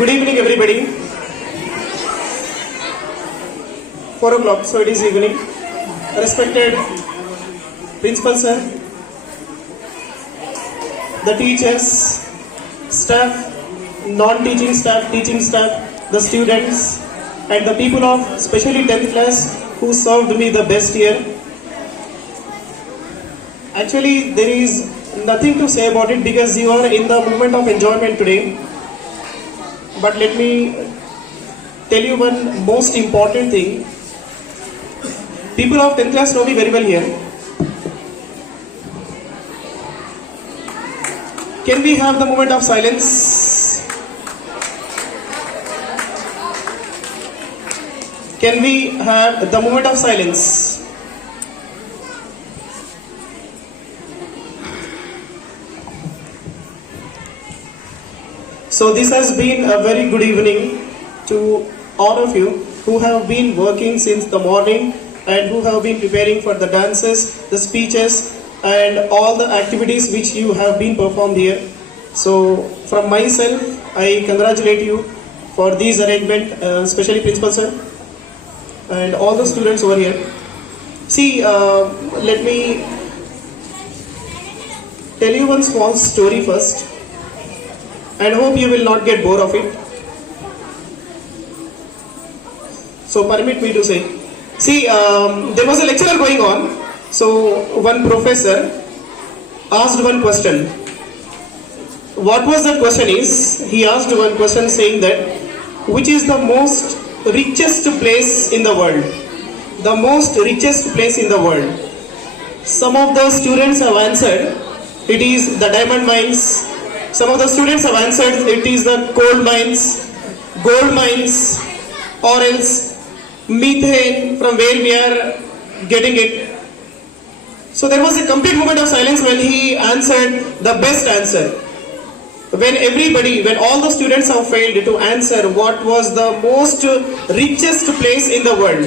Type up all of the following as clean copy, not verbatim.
Good evening, everybody. 4 o'clock, so it is evening. Respected Principal Sir, the teachers, staff, non-teaching staff, teaching staff, the students, and the people of especially 10th class who served me the best here. Actually, there is nothing to say about it because you are in the moment of enjoyment today. But let me tell you one most important thing. People of 10th class know me very well here. Can we have the moment of silence? Can we have the moment of silence? So this has been a very good evening to all of you who have been working since the morning and who have been preparing for the dances, the speeches and all the activities which you have been performed here. So from myself, I congratulate you for this arrangement, especially Principal Sir and all the students over here. See, let me tell you one small story first. And hope you will not get bored of it. So permit me to say. See, there was a lecture going on. So one professor asked one question. What was the question is, he asked one question saying that, which is the most richest place in the world? The most richest place in the world. Some of the students have answered, it is the diamond mines. Some of the students have answered it is the coal mines, gold mines, or else methane from where we are getting it. So there was a complete moment of silence when he answered the best answer. When all the students have failed to answer what was the most richest place in the world.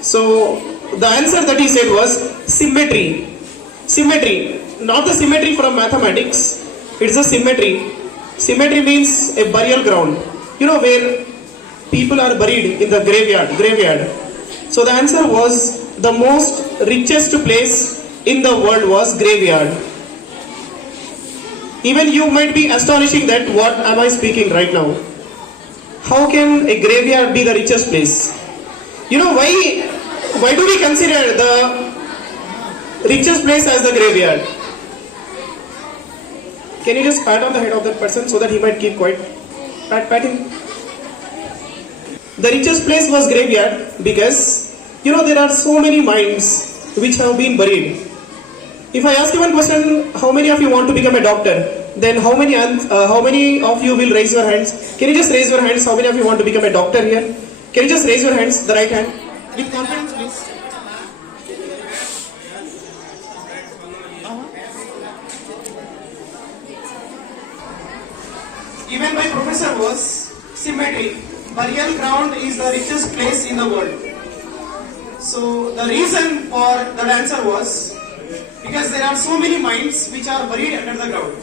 So the answer that he said was symmetry. Symmetry, not the symmetry from mathematics. It's a symmetry. Symmetry means a burial ground. You know where people are buried in the graveyard. So the answer was the most richest place in the world was graveyard. Even you might be astonishing that what am I speaking right now? How can a graveyard be the richest place? You know why do we consider the richest place as the graveyard? Can you just pat on the head of that person so that he might keep quiet? Pat him. The richest place was graveyard because, you know, there are so many minds which have been buried. If I ask you one question, how many of you want to become a doctor? Then how many of you will raise your hands? Can you just raise your hands? How many of you want to become a doctor here? Can you just raise your hands, the right hand? With confidence, please. Even my professor was symmetry. Burial ground is the richest place in the world. So the reason for that answer was because there are so many minds which are buried under the ground.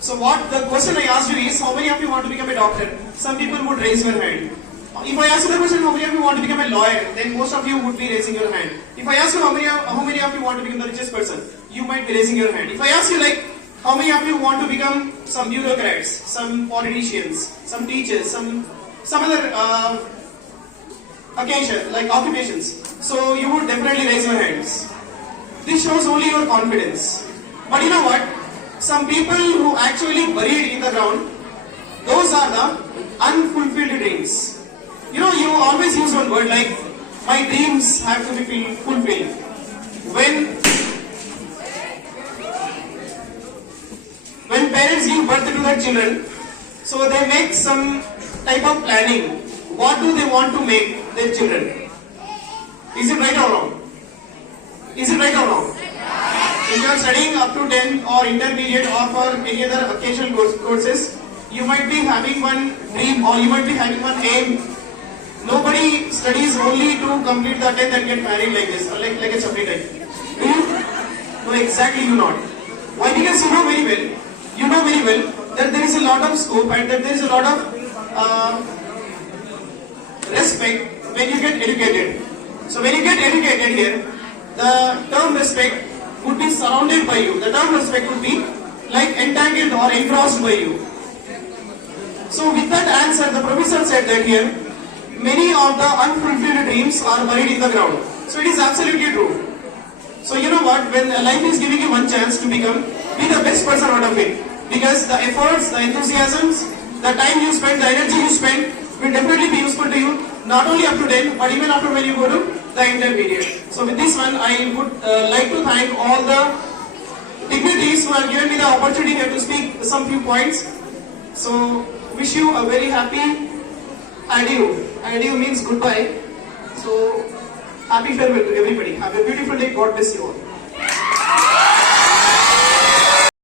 So what the question I asked you is, how many of you want to become a doctor? Some people would raise your hand. If I ask you the question, how many of you want to become a lawyer? Then most of you would be raising your hand. If I ask you how many of you want to become the richest person? You might be raising your hand. If I ask you like, how many of you want to become some bureaucrats, some politicians, some teachers, some other occasion, like occupations? So you would definitely raise your hands. This shows only your confidence. But you know what? Some people who actually buried in the ground, those are the unfulfilled dreams. You know, you always use one word like, my dreams have to be fulfilled. When parents give birth to their children, so they make some type of planning. What do they want to make their children? Is it right or wrong? Is it right or wrong? If you are studying up to 10th or intermediate or for any other occasional courses, you might be having one dream or you might be having one aim. Nobody studies only to complete the 10th and get married like this, or like a chapri type. Do you? No, exactly you not. Why? Because you know very well that there is a lot of scope and that there is a lot of respect when you get educated. So when you get educated here, the term respect would be surrounded by you. The term respect would be like entangled or engrossed by you. So with that answer, the professor said that here, many of the unfulfilled dreams are buried in the ground. So it is absolutely true. So you know what, when life is giving you one chance to be the best person out of it. Because the efforts, the enthusiasms, the time you spend, the energy you spend will definitely be useful to you, not only up to then, but even after when you go to the entire period. So with this one, I would like to thank all the dignitaries who have given me the opportunity here to speak some few points. So wish you a very happy adieu. Adieu means goodbye. So happy farewell to everybody. Have a beautiful day. God bless you all.